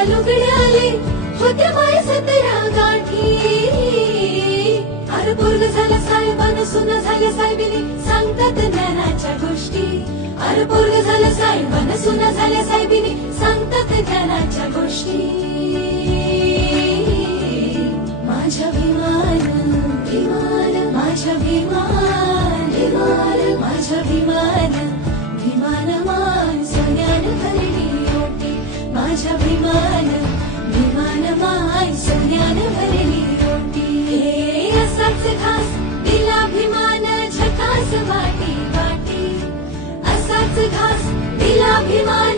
लुगड्या लुगड्याले होत्या माय 17 गाठी. अरे पोरग झालं साहेबानं सुना झाल्या साहेबिनी सांगतात ज्ञानाच्या गोष्टी. अरे पोरग झालं साहेबानं सुना झाल्या साहेबिनी सांगतात ज्ञानाच्या गोष्टी. माझ्या भीमान भीमान माझ्या भीमान भीमान माझ्या भीमान भीमान मान सोन्यान भरली ओटी. माझ्या भीमान भीमान मान सोन्यान भरली ओटी. हे असाच घास दिला भीमान झकास वाटी वाटी. असाच घास दिला भीमान